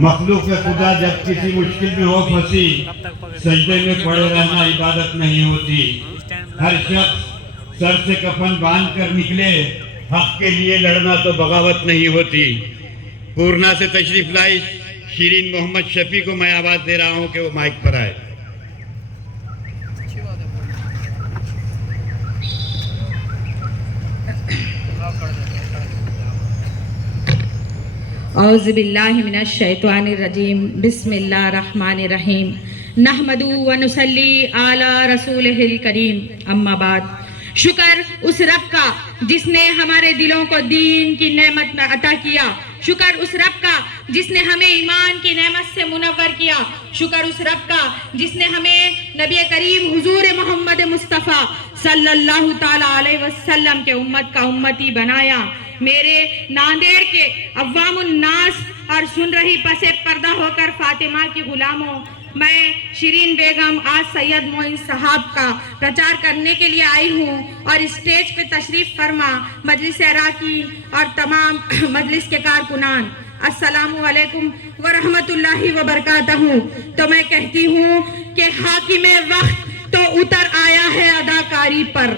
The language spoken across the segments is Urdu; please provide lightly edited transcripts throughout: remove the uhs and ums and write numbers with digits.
مخلوق خدا جب کسی مشکل میں ہو پھنسی سجدے میں پڑے رہنا عبادت نہیں ہوتی. ہر شخص سر سے کفن باندھ کر نکلے حق کے لیے لڑنا تو بغاوت نہیں ہوتی. پورنا سے تشریف لائی شیرین محمد شفیع کو میں آواز دے رہا ہوں کہ وہ مائک پر آئے. اعوذ باللہ من الشیطان الرجیم بسم اللہ الرحمن الرحیم نحمد و نصلی علی رسولہ الکریم اما بعد. شکر اس رب کا جس نے ہمارے دلوں کو دین کی نعمت عطا کیا. شکر اس رب کا جس نے ہمیں ایمان کی نعمت سے منور کیا. شکر اس رب کا جس نے ہمیں نبی کریم حضور محمد مصطفیٰ صلی اللہ تعالیٰ علیہ وسلم کے امت کا امتی بنایا. میرے ناندیڑ کے عوام الناس اور سن رہی پس پردہ ہو کر فاطمہ کی غلاموں، میں شیرین بیگم آج سید معین صاحب کا پرچار کرنے کے لیے آئی ہوں اور اسٹیج پہ تشریف فرما مجلس اراکین اور تمام مجلس کے کارکنان، السلام علیکم ورحمۃ اللہ وبرکاتہ. تو میں کہتی ہوں کہ حاکم وقت تو اتر آیا ہے اداکاری پر.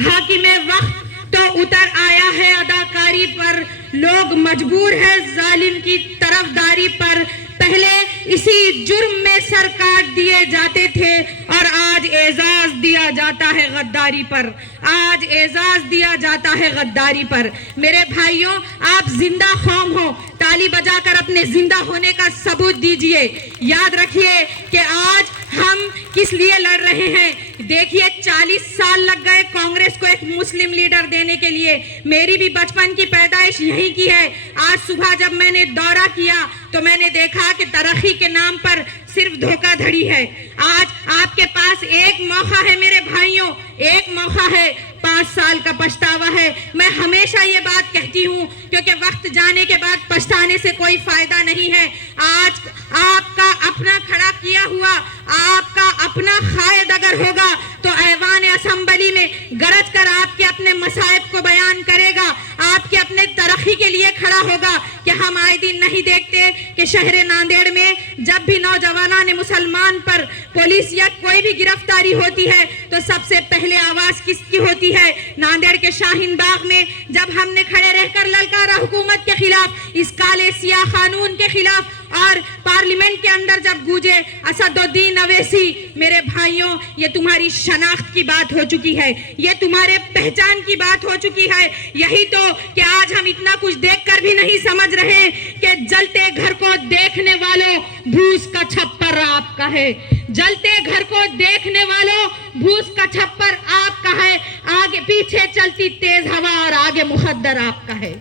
حاکم وقت تو اتر آیا ہے اداکاری پر. لوگ مجبور ہے ظالم کی طرفداری پر. پہلے اسی جرم میں سر کاٹ دیے جاتے تھے اور آج اعزاز دیا جاتا ہے غداری پر. آج اعزاز دیا جاتا ہے غداری پر. میرے بھائیوں، آپ زندہ قوم ہو، تالی بجا کر اپنے زندہ ہونے کا ثبوت دیجئے. یاد رکھیے کہ آج ہم کس لیے لڑ رہے ہیں. دیکھیے 40 سال لگ گئے کانگریس کو ایک مسلم لیڈر دینے کے لیے. میری بھی بچپن کی پیدائش یہیں کی ہے. آج صبح جب میں نے دورہ کیا تو میں نے دیکھا کہ ترقی کے نام پر صرف دھوکہ دھڑی ہے. آج آپ کے پاس ایک موقع ہے میرے بھائیوں، ایک موقع ہے. 5 سال کا پچھتاوا ہے. میں ہمیشہ یہ بات کہتی ہوں کیونکہ وقت جانے کے بعد پچھتانے سے کوئی فائدہ نہیں ہے. آج آپ کا اپنا کھڑا کیا ہوا، آپ کا اپنا قائد اگر ہوگا تو ایوان اسمبلی میں گرج کر آپ کے اپنے مصائب کو بیان کرے گا، آپ کے اپنے ترقی کے لیے کھڑا ہوگا. کہ ہم آئے دن نہیں دیکھتے کہ شہر ناندیڑ میں جب بھی نوجوانان مسلمان پر پولیس یا کوئی بھی گرفتاری ہوتی ہے تو سب سے پہلے آواز کس کی ہوتی ہے؟ ناندیڑ کے شاہین باغ میں جب ہم نے کھڑے رہ کر للکارا حکومت کے خلاف، اس کالے سیاہ قانون کے خلاف، اور پارلیمنٹ کے اندر جب گوجے اسد الدین اویسی. میرے بھائیوں، یہ تمہاری شناخت کی بات ہو چکی ہے، یہ تمہارے پہچان کی بات ہو چکی ہے. یہی تو کہ آج ہم اتنا کچھ دیکھ کر بھی نہیں سمجھ رہے کہ جلتے گھر کو دیکھنے والوں بھوس کا چھپر آپ کا ہے. جلتے گھر کو دیکھنے والوں بھوس کا چھپر آپ کا ہے. آگے پیچھے چلتی تیز ہوا اور آگے مخدر آپ کا ہے.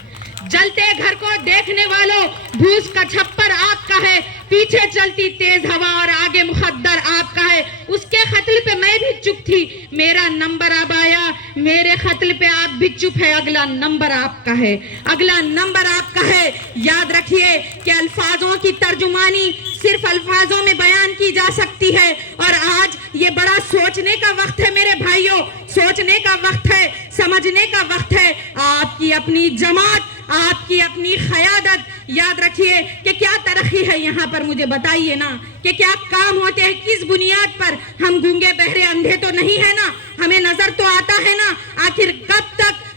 جلتے گھر کو دیکھنے والوں بھوس کا چھپر آپ کا ہے، پیچھے چلتی تیز ہوا اور آگے مخدر آپ کا ہے. اس کے قتل پہ میں بھی چپ تھی، میرا نمبر اب آیا. میرے قتل پہ آپ بھی چپ ہے، اگلا نمبر آپ کا ہے، اگلا نمبر آپ کا ہے. یاد رکھیے کہ الفاظوں کی ترجمانی صرف الفاظوں میں بیان کی جا سکتی ہے، اور آج یہ بڑا سوچنے کا وقت ہے میرے بھائیوں، سوچنے کا وقت ہے، سمجھنے کا وقت ہے. آپ کی اپنی جماعت، آپ کی اپنی قیادت، یاد رکھیے کہ کیا ترقی ہے یہاں پر. مجھے بتائیے نا کہ کیا کام ہوتے ہیں، کس بنیاد پر. ہم گونگے بہرے اندھے تو نہیں ہے نا، ہمیں نظر تو آتا ہے نا. آخر کب تک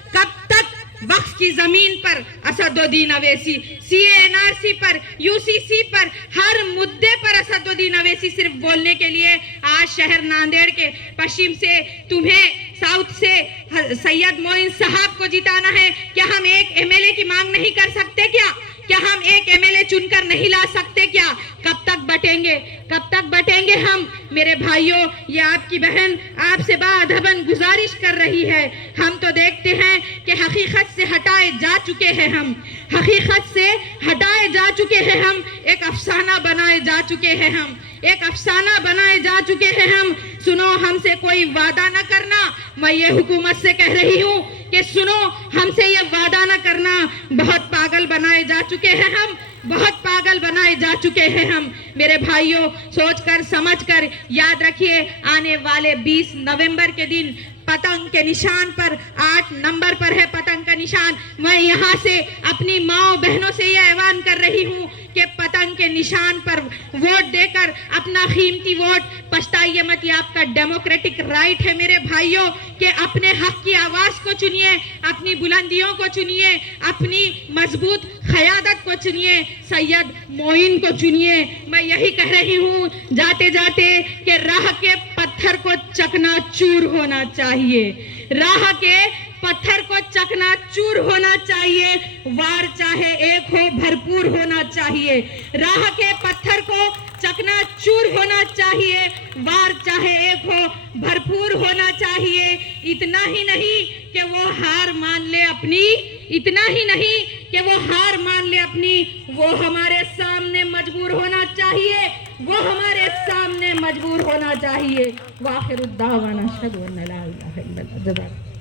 وقف کی زمین پر Asaduddin Owaisi, C A N R C پر، یو سی سی پر، ہر مدے پر اسد الدین اویسی صرف بولنے کے لیے. آج شہر ناندیڑ کے پشچم سے تمہیں، ساؤتھ سے سید معین صاحب کو جتانا ہے. کیا ہم ایک ایم ایل اے کی مانگ نہیں کر سکتے کیا؟ کیا ہم ایک ایم ایل اے چن کر نہیں لا سکتے کیا؟ کب تک بٹیں گے، کب تک بٹیں گے ہم؟ میرے بھائیوں، یہ آپ کی بہن آپ سے باادباً گزارش کر رہی ہے. ہم تو دیکھتے ہیں کہ حقیقت سے ہٹائے جا چکے ہیں ہم، حقیقت سے ہٹائے جا چکے ہیں ہم، ایک افسانہ بنائے جا چکے ہیں ہم، ایک افسانہ بنائے جا چکے ہیں ہم. سنو، ہم سے کوئی وعدہ نہ کرنا. میں یہ حکومت سے کہہ رہی ہوں کہ سنو، ہم سے یہ وعدہ نہ کرنا. بہت پاگل بنائے جا چکے ہیں ہم، بہت پاگل بنائے جا چکے ہیں ہم. میرے بھائیوں، سوچ کر سمجھ کر یاد رکھیے، آنے والے 20 نومبر کے دن پتنگ کے نشان پر 8 نمبر پر ہے پتنگ کا نشان. میں یہاں سے اپنی ماں بہنوں سے یہ اعلان کر رہی ہوں کہ پتنگ کے نشان پر ووٹ دے کر اپنا قیمتی ووٹ پچھتائیے مت. یہ آپ کا ڈیموکریٹک رائٹ ہے میرے بھائیوں کہ اپنے حق کی آواز کو چنیے, اپنی بلندیوں کو چنیے, اپنی مضبوط قیادت کو چنیے, سید معین کو چنیے. میں یہی کہہ رہی ہوں جاتے جاتے کہ راہ کے پتھر کو چکنا چور ہونا چاہیے, راہ کے پتھر کو چکنا چور ہونا چاہیے, وار چاہے ایک ہو بھرپور ہونا چاہیے. راہ کے پتھر کو چکنا چور ہونا چاہیے, وار چاہے ایک ہو بھرپور ہونا چاہیے. اتنا ہی نہیں کہ وہ ہار مان لے اپنی, اتنا ہی نہیں کہ وہ ہار مان لے اپنی, وہ ہمارے سامنے مجبور ہونا چاہیے, وہ ہمارے سامنے مجبور ہونا چاہیے. وآخر الدعوانا اشہد ان لا الہ الا اللہ.